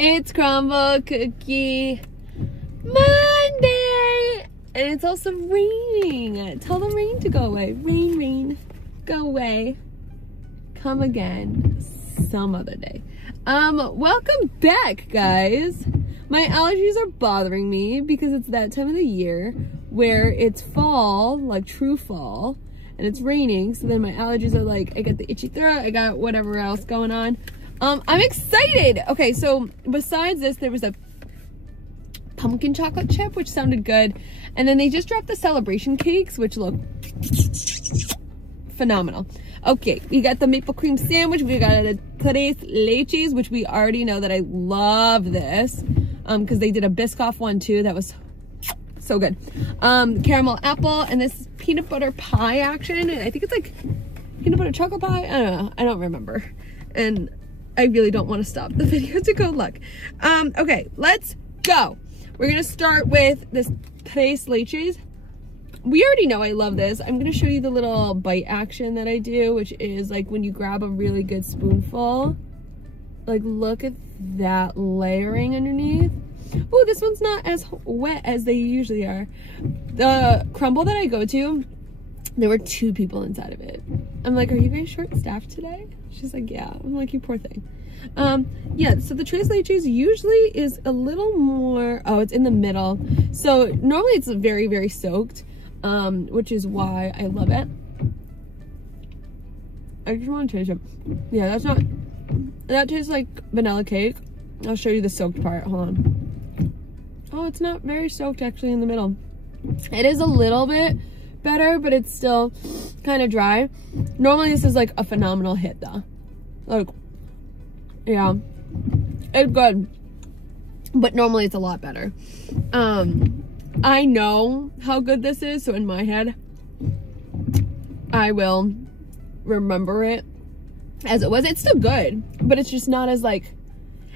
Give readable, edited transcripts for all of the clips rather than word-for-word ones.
It's Crumble Cookie Monday, and it's also raining. Tell the rain to go away. Rain, rain, go away. Come again some other day. Welcome back, guys. My allergies are bothering me because it's that time of the year where it's fall, like true fall, and it's raining. So then my allergies are like, I got the itchy throat, I got whatever else going on. I'm excited. Okay, so besides this, there was a pumpkin chocolate chip, which sounded good. And then they just dropped the celebration cakes, which look phenomenal. Okay, we got the maple cream sandwich. We got a Tres Leches, which we already know that I love this. Because they did a Biscoff one too. That was so good. Caramel apple, and this is peanut butter pie action. And I think it's like peanut butter chocolate pie. I don't know. I don't remember. And I really don't want to stop the video to go look. Okay, let's go. We're gonna start with this Tres Leches. We already know I love this. I'm gonna show you the little bite action that I do, which is like when you grab a really good spoonful. Like, look at that layering underneath. Oh, this one's not as wet as they usually are. The crumble that I go to, there were 2 people inside of it. I'm like, are you guys short-staffed today? She's like, yeah. I'm like, you poor thing. Yeah, so the Tres Leches usually is a little more, oh, it's in the middle. So normally it's very, very soaked, which is why I love it. I just want to taste it. Yeah, that tastes like vanilla cake. I'll show you the soaked part. Hold on. Oh, it's not very soaked actually in the middle. It is a little bit better, but it's still kind of dry. Normally this is like a phenomenal hit though. Like, yeah, it's good, but normally it's a lot better. I know how good this is, so in my head I will remember it as it was. It's still good, but it's just not as like,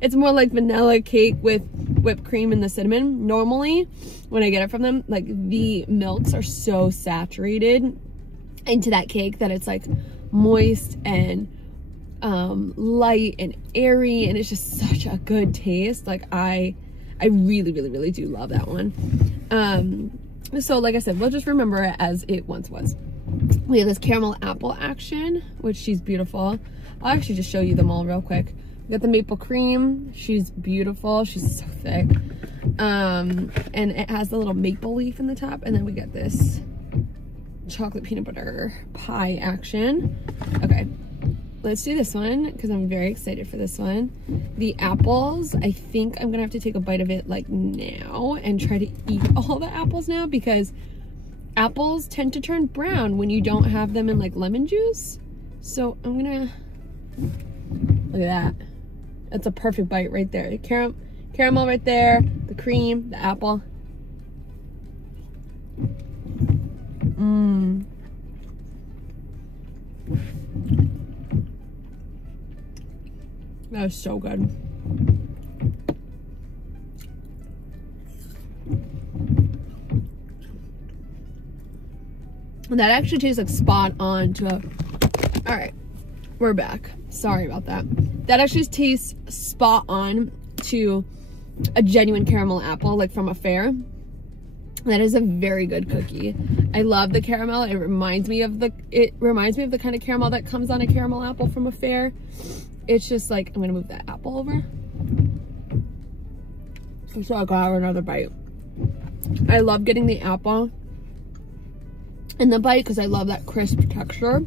it's more like vanilla cake with whipped cream and the cinnamon. Normally when I get it from them, like the milks are so saturated into that cake that it's like moist and light and airy, and it's just such a good taste. Like I really, really, really do love that one. So like I said, we'll just remember it as it once was. We have this caramel apple action, which she's beautiful. I'll actually just show you them all real quick. We got the maple cream. She's beautiful. She's so thick. And it has the little maple leaf in the top. And then we got this chocolate peanut butter pie action. Okay, let's do this one because I'm very excited for this one. The apples, I think I'm gonna have to take a bite of it like now and try to eat all the apples now, because apples tend to turn brown when you don't have them in like lemon juice. So I'm gonna, look at that. That's a perfect bite right there. The caramel right there, the cream, the apple. Mmm. That was so good. That actually tastes like spot on to a, all right, we're back. Sorry about that. That actually tastes spot on to a genuine caramel apple, like from a fair. That is a very good cookie. I love the caramel. It reminds me of the kind of caramel that comes on a caramel apple from a fair. It's just like, I'm gonna move that apple over so I can have another bite. I love getting the apple in the bite because I love that crisp texture.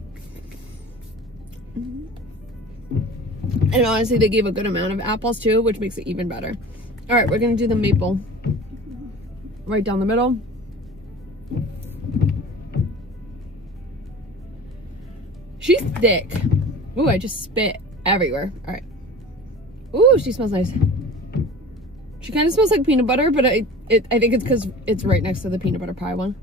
And honestly, they gave a good amount of apples too, which makes it even better. All right, we're gonna do the maple right down the middle. She's thick. Ooh, I just spit everywhere. All right. Ooh, she smells nice. She kind of smells like peanut butter, but I think it's because it's right next to the peanut butter pie one.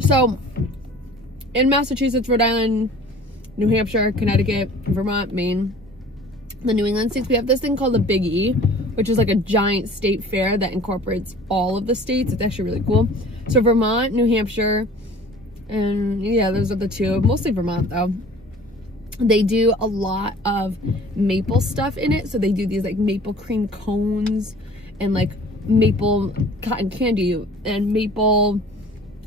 So in Massachusetts, Rhode Island, New Hampshire, Connecticut, Vermont, Maine, the New England states, we have this thing called the Big E, which is like a giant state fair that incorporates all of the states. It's actually really cool. So Vermont, New Hampshire, and yeah, those are the two. Mostly Vermont though. They do a lot of maple stuff in it. So they do these like maple cream cones and like maple cotton candy and maple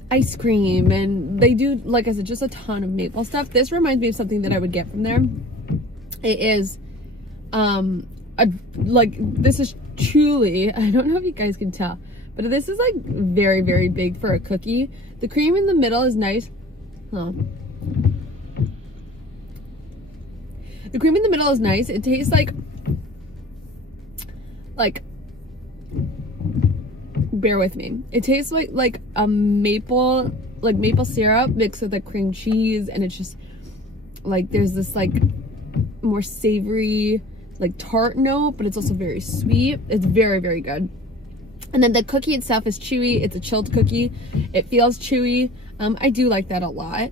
ice cream, and they do, like I said, just a ton of maple stuff. This reminds me of something that I would get from there. It is this is truly, I don't know if you guys can tell, but this is like very, very big for a cookie. The cream in the middle is nice. Oh. The cream in the middle is nice. It tastes like bear with me. It tastes like a maple syrup mixed with like cream cheese, and it's just like there's this like more savory like tart note, but it's also very sweet. It's very, very good. And then the cookie itself is chewy. It's a chilled cookie. It feels chewy. I do like that a lot.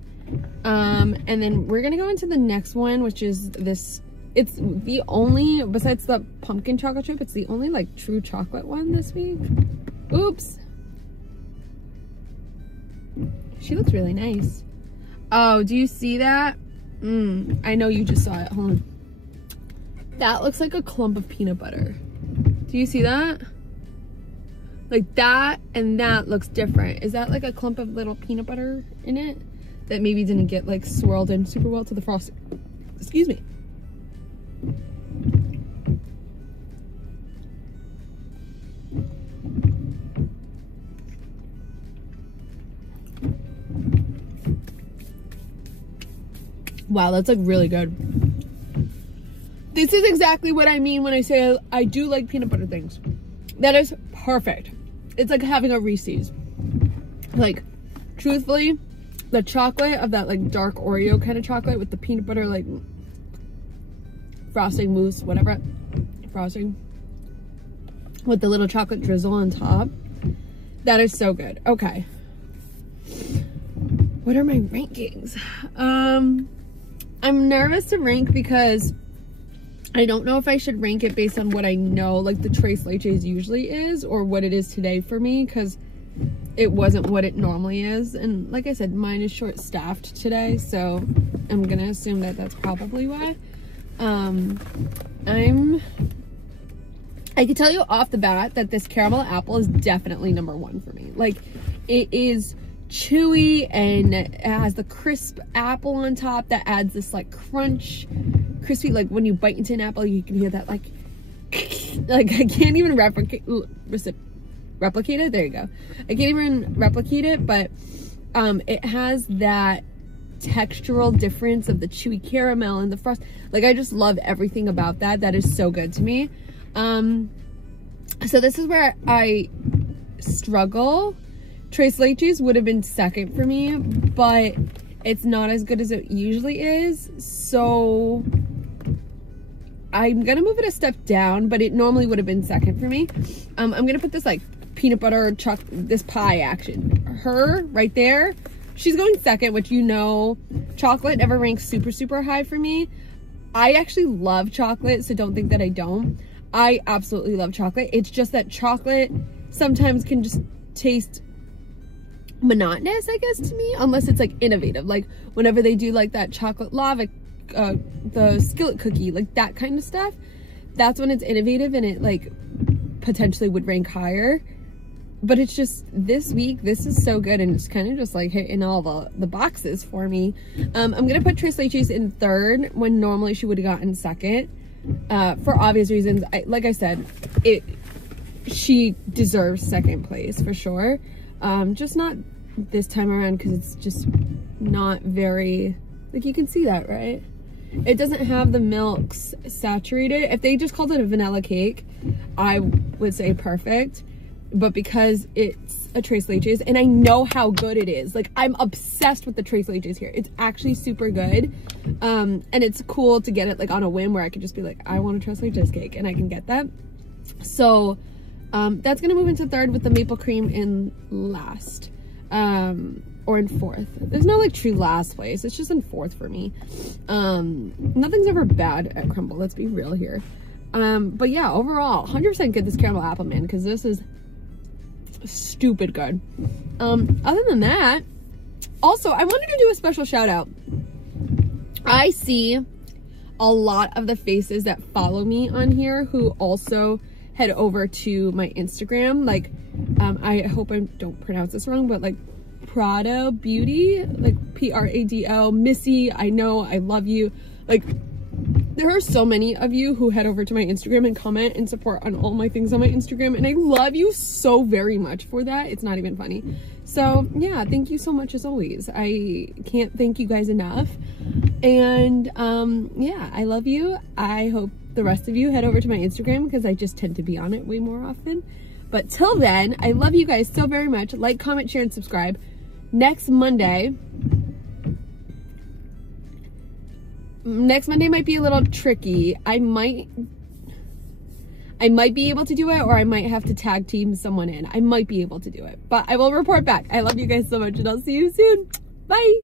And then we're gonna go into the next one, which is this. It's the only, besides the pumpkin chocolate chip, it's the only like true chocolate one this week. Oops. She looks really nice. Oh, do you see that? I know you just saw it. Hold on. That looks like a clump of peanut butter. Do you see that? Like that and that looks different. Is that like a clump of little peanut butter in it that maybe didn't get like swirled in super well to the frosting? Excuse me. Wow, that's like really good. This is exactly what I mean when I say I do like peanut butter things. That is perfect. It's like having a Reese's. Like, truthfully, the chocolate of that like dark Oreo kind of chocolate with the peanut butter like frosting mousse, whatever, frosting with the little chocolate drizzle on top. That is so good. Okay. What are my rankings? I'm nervous to rank because I don't know if I should rank it based on what I know, like the Tres Leches usually is, or what it is today for me, because it wasn't what it normally is. And like I said, mine is short-staffed today, so I'm gonna assume that that's probably why. I can tell you off the bat that this caramel apple is definitely #1 for me. Like, it is chewy and it has the crisp apple on top that adds this like crunch, crispy, like when you bite into an apple you can hear that like I can't even replicate it. There you go. I can't even replicate it, but it has that textural difference of the chewy caramel and the frost. Like, I just love everything about that. That is so good to me. So this is where I struggle. Tres Leches would have been second for me, but it's not as good as it usually is, so I'm gonna move it a step down, but it normally would have been second for me. I'm gonna put this like peanut butter this pie action. Her right there, she's going second, which, you know, chocolate never ranks super, super high for me. I actually love chocolate, so don't think that I don't. I absolutely love chocolate. It's just that chocolate sometimes can just taste monotonous, I guess, to me, unless it's like innovative. Like whenever they do like that chocolate lava, the skillet cookie, like that kind of stuff, that's when it's innovative and it like potentially would rank higher. But it's just, this week, this is so good, and it's kind of just like hitting all the boxes for me. I'm gonna put Tres Leches in third when normally she would have gotten second, for obvious reasons. Like I said, she deserves second place for sure. Just not this time around, because it's just not very, like, you can see that, right? It doesn't have the milks saturated. If they just called it a vanilla cake, I would say perfect. But because it's a Tres Leches, and I know how good it is, like, I'm obsessed with the Tres Leches here. It's actually super good. And it's cool to get it like on a whim where I could just be like, I want a Tres Leches cake, and I can get that. So that's gonna move into third with the maple cream in last, or in fourth. There's no like true last place, it's just in fourth for me. Nothing's ever bad at Crumbl, let's be real here. But yeah, overall, 100% get this caramel apple, man, because this is stupid good. Other than that, also, I wanted to do a special shout out. I see a lot of the faces that follow me on here who also head over to my Instagram. Like, I hope I don't pronounce this wrong, but like Prado Beauty, like Prado, Missy, I know, I love you. Like, there are so many of you who head over to my Instagram and comment and support on all my things on my Instagram, and I love you so very much for that. It's not even funny. So yeah, thank you so much as always. I can't thank you guys enough. And yeah, I love you. I hope the rest of you head over to my Instagram because I just tend to be on it way more often. But till then, I love you guys so very much. Like, comment, share, and subscribe. Next Monday might be a little tricky. I might be able to do it, or I might have to tag team someone in. I might be able to do it, but I will report back. I love you guys so much, and I'll see you soon. Bye.